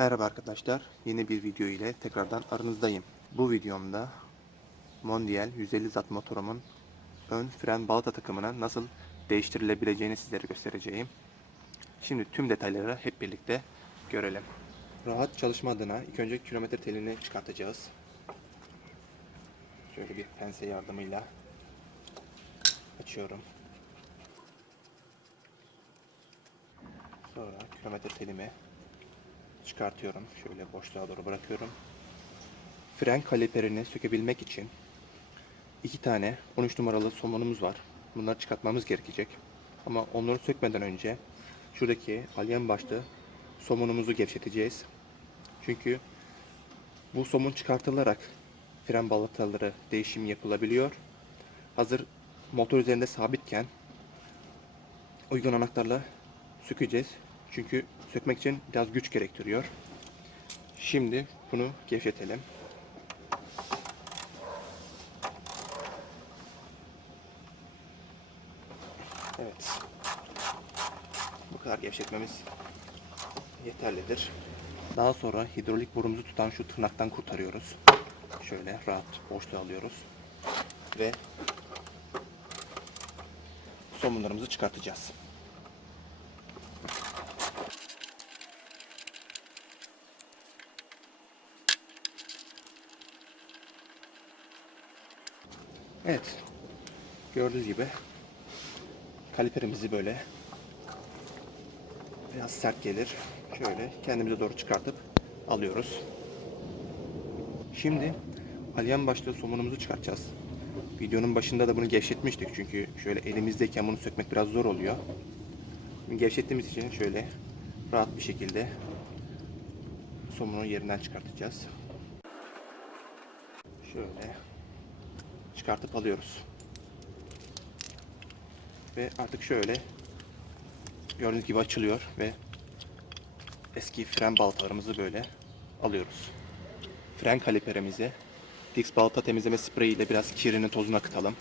Merhaba arkadaşlar, yeni bir video ile tekrardan aranızdayım. Bu videomda Mondial 150 Watt motorumun ön fren balata takımına nasıl değiştirilebileceğini sizlere göstereceğim. Şimdi tüm detayları hep birlikte görelim. Rahat çalışma adına ilk önce kilometre telini çıkartacağız. Şöyle bir pense yardımıyla açıyorum. Sonra kilometre telimi çıkartıyorum. Şöyle boşluğa doğru bırakıyorum. Fren kaliperini sökebilmek için iki tane 13 numaralı somonumuz var. Bunları çıkartmamız gerekecek. Ama onları sökmeden önce şuradaki alyen başlı somonumuzu gevşeteceğiz. Çünkü bu somun çıkartılarak fren balataları değişim yapılabiliyor. Hazır motor üzerinde sabitken uygun anahtarla sökeceğiz. Çünkü sökmek için biraz güç gerektiriyor. Şimdi bunu gevşetelim. Evet. Bu kadar gevşetmemiz yeterlidir. Daha sonra hidrolik borumuzu tutan şu tırnaktan kurtarıyoruz. Şöyle rahat boşluğa alıyoruz. Ve somunlarımızı çıkartacağız. Evet. Gördüğünüz gibi kaliperimizi böyle biraz sert gelir. Şöyle kendimize doğru çıkartıp alıyoruz. Şimdi alyan başlı somunumuzu çıkartacağız. Videonun başında da bunu gevşetmiştik çünkü şöyle elimizdeyken bunu sökmek biraz zor oluyor. Gevşettiğimiz için şöyle rahat bir şekilde somunu yerinden çıkartacağız. Şöyle çıkartıp alıyoruz. Ve artık şöyle gördüğünüz gibi açılıyor ve eski fren baltalarımızı böyle alıyoruz. Fren kaliperimizi Dix balta temizleme spreyi ile biraz kirini tozunu akıtalım.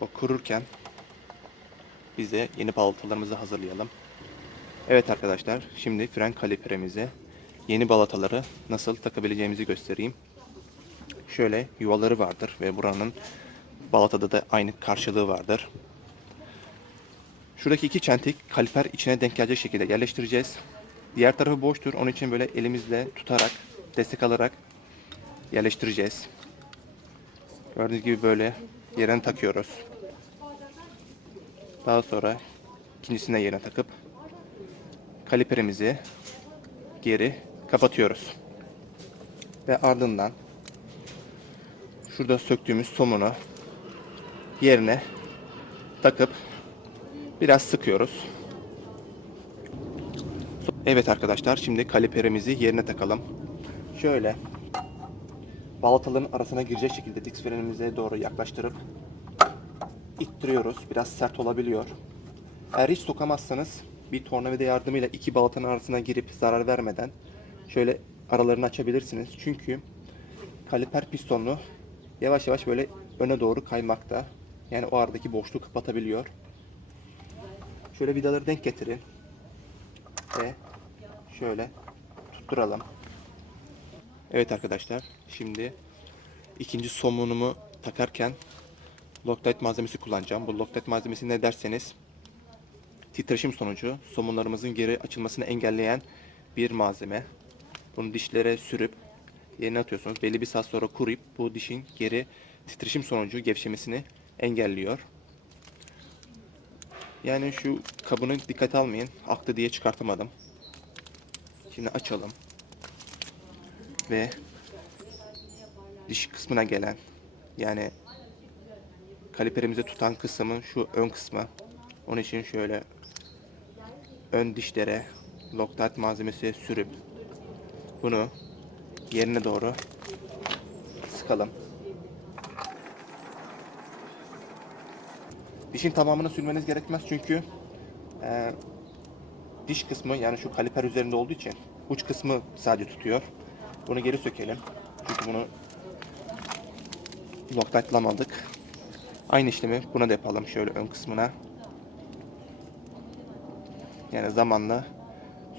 O kururken biz de yeni balatalarımızı hazırlayalım. Evet arkadaşlar, şimdi fren kaliperimize yeni balataları nasıl takabileceğimizi göstereyim. Şöyle yuvaları vardır ve buranın balatada da aynı karşılığı vardır. Şuradaki iki çentik kaliper içine denk gelecek şekilde yerleştireceğiz. Diğer tarafı boştur. Onun için böyle elimizle tutarak, destek alarak yerleştireceğiz. Gördüğünüz gibi böyle yerine takıyoruz. Daha sonra ikincisine yerine takıp kaliperimizi geri kapatıyoruz. Ve ardından şurada söktüğümüz somunu yerine takıp biraz sıkıyoruz. Evet arkadaşlar şimdi kaliperimizi yerine takalım. Şöyle balataların arasına girecek şekilde disk frenimize doğru yaklaştırıp ittiriyoruz. Biraz sert olabiliyor. Eğer hiç sokamazsanız bir tornavida yardımıyla iki balatanın arasına girip zarar vermeden şöyle aralarını açabilirsiniz. Çünkü kaliper pistonu yavaş yavaş böyle öne doğru kaymakta. Yani o aradaki boşluğu kapatabiliyor. Şöyle vidaları denk getirin. Ve şöyle tutturalım. Evet arkadaşlar şimdi ikinci somunumu takarken Loctite malzemesi kullanacağım. Bu Loctite malzemesi ne derseniz titreşim sonucu somunlarımızın geri açılmasını engelleyen bir malzeme. Bunu dişlere sürüp yerine atıyorsunuz. Belli bir saat sonra kuruyup bu dişin geri titreşim sonucu gevşemesini engelliyor. Yani şu kabını dikkate almayın. Aktı diye çıkartamadım. Şimdi açalım. Ve diş kısmına gelen yani kaliperimizi tutan kısmın şu ön kısmı. Onun için şöyle ön dişlere Loctite malzemesi sürüp bunu yerine doğru sıkalım. Dişin tamamını sürmeniz gerekmez çünkü e, diş kısmı yani şu kaliper üzerinde olduğu için uç kısmı sadece tutuyor. Bunu geri sökelim. Çünkü bunu Loctite'lamadık. Aynı işlemi buna da yapalım şöyle ön kısmına. Yani zamanla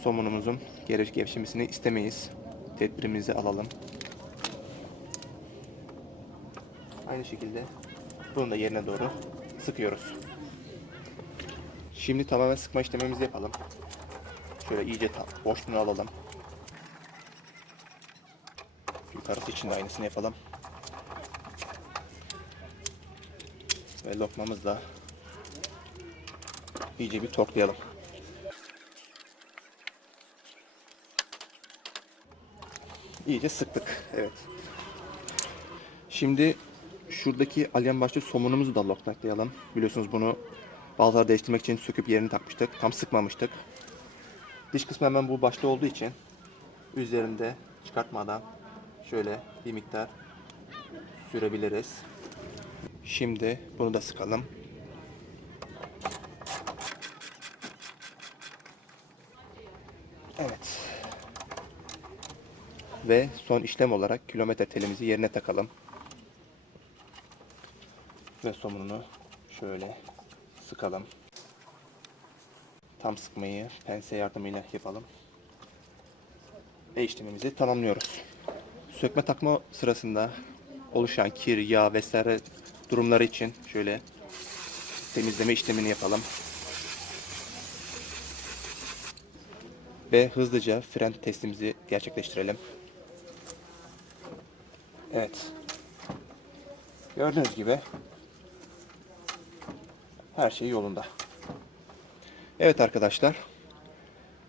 somunumuzun geri gevşemesini istemeyiz. Tedbirimizi alalım. Aynı şekilde bunu da yerine doğru sıkıyoruz. Şimdi tamamen sıkma işlemimizi yapalım. Şöyle iyice boşluğunu alalım. Yukarısı için de aynısını yapalım. Ve lokmamızla iyice bir torklayalım. İyice sıktık. Evet. Şimdi şuradaki alyan başlı somunumuzu da lokmaklayalım. Biliyorsunuz bunu baltaları değiştirmek için söküp yerini takmıştık. Tam sıkmamıştık. Dış kısmı hemen bu başta olduğu için üzerinde çıkartmadan şöyle bir miktar sürebiliriz. Şimdi bunu da sıkalım. Evet. Ve son işlem olarak kilometre telimizi yerine takalım. Ve somununu şöyle sıkalım. Tam sıkmayı pense yardımıyla yapalım. Ve işlemimizi tamamlıyoruz. Sökme takma sırasında oluşan kir, yağ vesaire durumları için şöyle temizleme işlemini yapalım. Ve hızlıca fren testimizi gerçekleştirelim. Evet. Gördüğünüz gibi her şey yolunda. Evet arkadaşlar.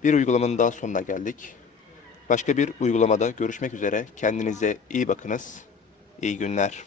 Bir uygulamanın daha sonuna geldik. Başka bir uygulamada görüşmek üzere. Kendinize iyi bakınız. İyi günler.